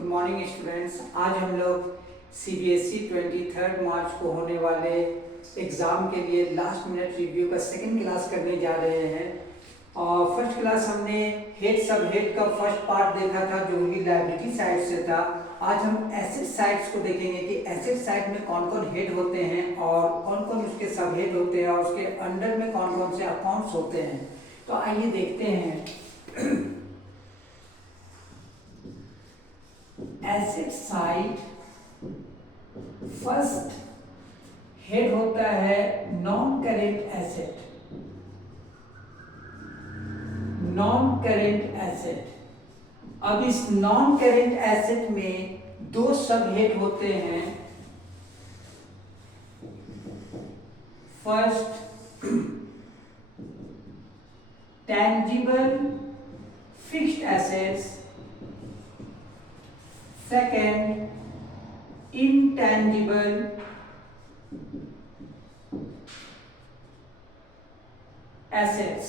Good morning students. आज हम लोग सीबीएसई 23 मार्च को होने वाले एग्ज़ाम के लिए लास्ट मिनट रिव्यू का सेकंड क्लास करने जा रहे हैं। और फर्स्ट क्लास हमने हेड सब हेड का फर्स्ट पार्ट देखा था जो उनकी लाइबिलिटी साइड से था। आज हम एसेट साइड्स को देखेंगे कि एसेट साइड में कौन कौन हेड होते हैं और कौन कौन उसके सब हेड होते हैं और उसके अंडर में कौन कौन से अकाउंट्स होते हैं। तो आइए देखते हैं। एसेट साइड फर्स्ट हेड होता है non current asset. Non current asset. अब इस नॉन करेंट एसेट में दो सब हेड होते हैं। First tangible fixed assets, second intangible assets।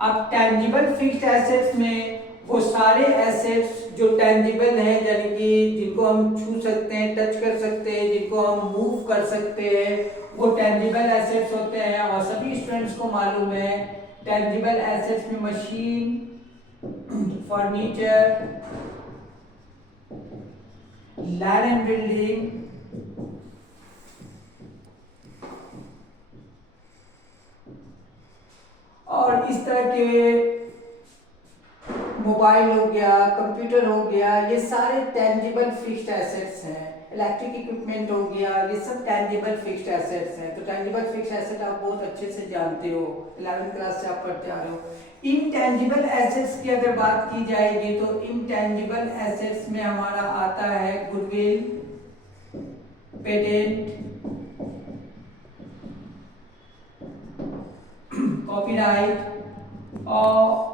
अब टैंजिबल फिक्स्ड एसेट्स में वो सारे एसेट्स जो टैंजिबल हैं, यानी कि जिनको हम छू सकते हैं, टच कर सकते हैं, जिनको हम मूव कर सकते हैं, वो टैंजिबल एसेट्स होते हैं। और सभी स्टूडेंट्स को मालूम है टैंजिबल एसेट्स में machine, furniture, land and building, और इस तरह के मोबाइल हो गया, कंप्यूटर हो गया, ये सारे टैंजिबल फिक्स्ड एसेट्स हैं। इलेक्ट्रिक इक्विपमेंट हो गया, ये सब टैंजिबल फिक्स्ड एसेट्स हैं। तो टैंजिबल फिक्स्ड एसेट आप बहुत अच्छे से जानते हो, 11वीं क्लास से आप पढ़ते आ रहे हो। इनटैंजिबल एसेट्स की अगर बात की जाएगी तो इनटैंजिबल एसेट्स में हमारा आता है गुडविल, पेटेंट, कॉपीराइट, और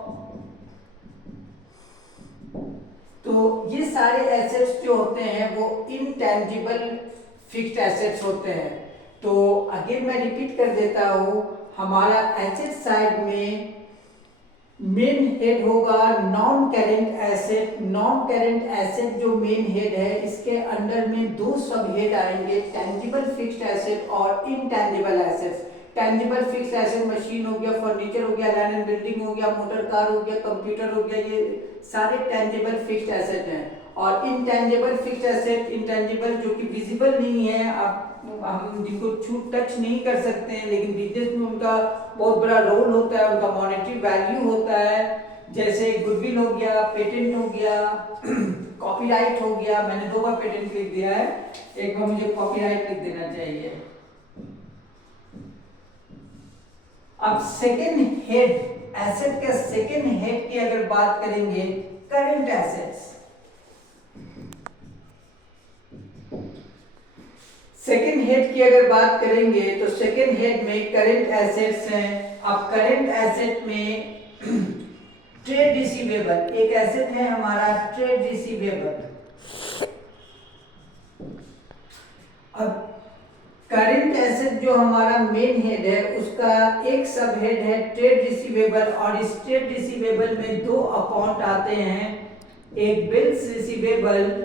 तो ये सारे एसेट्स जो होते हैं वो इनटैंजिबल फिक्स्ड एसेट्स होते हैं। तो अगेन मैं रिपीट कर देता हूँ, हमारा एसेट साइड में मेन हेड होगा non current asset. Non current asset जो मेन हेड है, इसके अंडर में दो सब हेड आएंगे, टैंजिबल फिक्स्ड एसेट और intangible assets. Tangible fixed asset machine हो गया, फर्नीचर हो गया, लैंड एंड बिल्डिंग हो गया, मोटर कार हो गया, कंप्यूटर हो गया, ये सारे टैंजिबल फिक्स्ड एसेट हैं। और इनटैंजिबल फिक्स्ड एसेट, इनटैंजिबल जो कि विजिबल नहीं है, आप हम जिनको छू टच नहीं कर सकते हैं, लेकिन बिजनेस में उनका बहुत बड़ा रोल होता है, उनका मॉनेटरी वैल्यू होता है। जैसे गुडविल हो गया, पेटेंट हो गया, कॉपीराइट हो गया। मैंने 2 बार पेटेंट लिख दिया है, एक बार मुझे कॉपीराइट लिख देना चाहिए। अब सेकेंड हेड, एसेट के सेकेंड हेड की अगर बात करेंगे, करंट एसेट्स। सेकेंड हेड की अगर बात करेंगे तो सेकेंड हेड में करंट एसेट्स हैं। अब करंट एसेट में ट्रेड रिसीवेबल एक एसेट है हमारा, ट्रेड रिसीवेबल। अब करंट एसेट जो हमारा मेन हेड है, उसका एक सब हेड है ट्रेड रिसीवेबल, और इस ट्रेड रिसीवेबल में दो अकाउंट आते हैं, एक बिल्स रिसीवेबल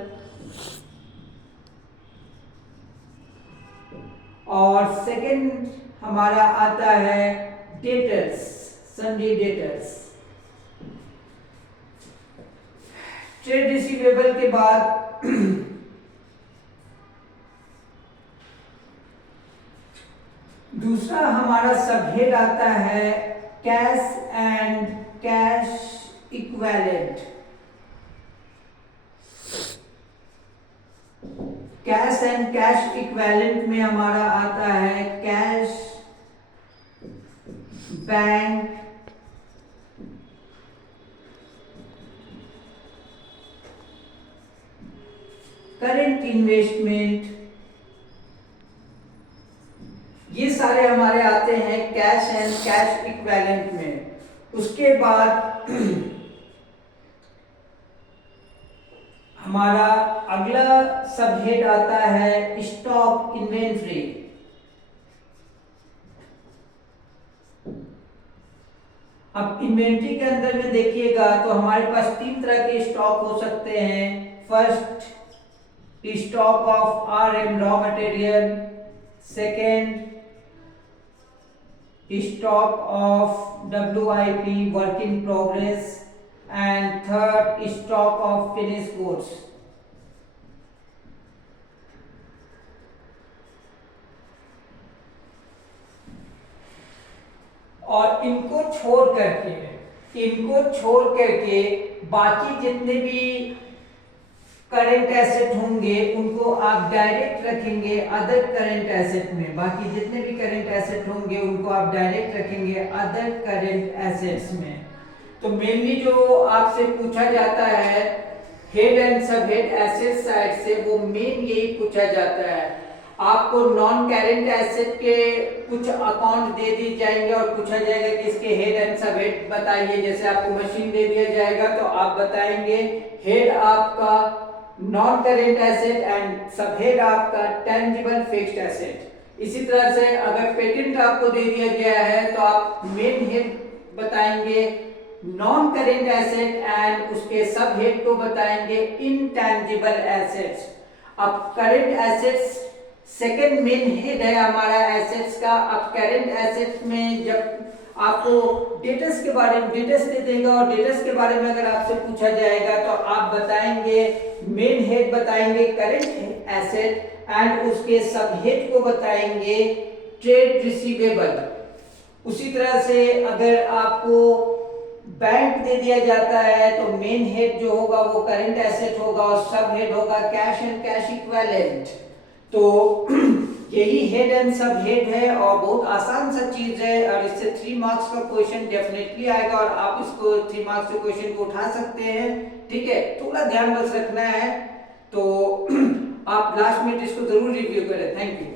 और सेकंड हमारा आता है डेटर्स, सन्डी डेटर्स। ट्रेड रिसीवेबल के बाद दूसरा हमारा सबहेड आता है cash and cash equivalent. Cash and cash equivalent में हमारा आता है कैश, बैंक, करंट इन्वेस्टमेंट, ये सारे हमारे आते हैं कैश एंड कैश इक्विवेलेंट में। उसके बाद हमारा अगला सबहेड आता है स्टॉक इन्वेंट्री। अब इन्वेंट्री के अंदर में देखिएगा तो हमारे पास तीन तरह के स्टॉक हो सकते हैं। First, stock of RM raw material, second stock of WIP work in progress, and third stock of finished goods. और इनको छोड़ करके बाकी जितने भी करंट एसेट होंगे उनको आप डायरेक्ट रखेंगे अदर करंट एसेट में। बाकी जितने भी करंट एसेट होंगे उनको आप डायरेक्ट रखेंगे अदर करंट एसेट्स में। तो मेनली जो आपसे पूछा जाता है हेड एंड सब हेड एसेट साइड से, वो मेन यही पूछा जाता है। आपको नॉन करंट एसेट के कुछ अकाउंट दे दिए जाएंगे और पूछा जाएगा कि इसके हेड एंड सब हेड बताइए। जैसे आपको मशीन दे दिया जाएगा तो आप बताएंगे हेड आपका नॉन करेंट एसेट एंड सब हेड आपका टेंजिबल फिक्स्ड एसेट। इसी तरह से अगर पेटेंट आपको दे दिया गया है तो आप मेन हेड बताएंगे नॉन करेंट एसेट एंड उसके सब हेड को बताएंगे इनटेंजिबल एसेट्स। अब current assets second main head है हमारा एसेट्स का। अब करेंट एसेट्स में जब आपको डेटर्स के बारे में डेटर्स दे देगा और डेटर्स के बारे में अगर आपसे पूछा जाएगा तो आप बताएंगे मेन हेड बताएंगे करेंट एसेट एंड उसके सब हेड को बताएंगे ट्रेड रिसीवेबल। उसी तरह से अगर आपको बैंक दे दिया जाता है तो मेन हेड जो होगा वो करंट एसेट होगा और सब हेड होगा कैश एंड कैश इक्विवेलेंट। तो यही हेड एंड सब हेड है और बहुत आसान सा चीज है और इससे 3 मार्क्स का क्वेश्चन डेफिनेटली आएगा और आप इसको 3 मार्क्स के क्वेश्चन को उठा सकते हैं। ठीक है, थोड़ा ध्यान बस रखना है। तो आप लास्ट में इसको जरूर रिव्यू करें। Thank you.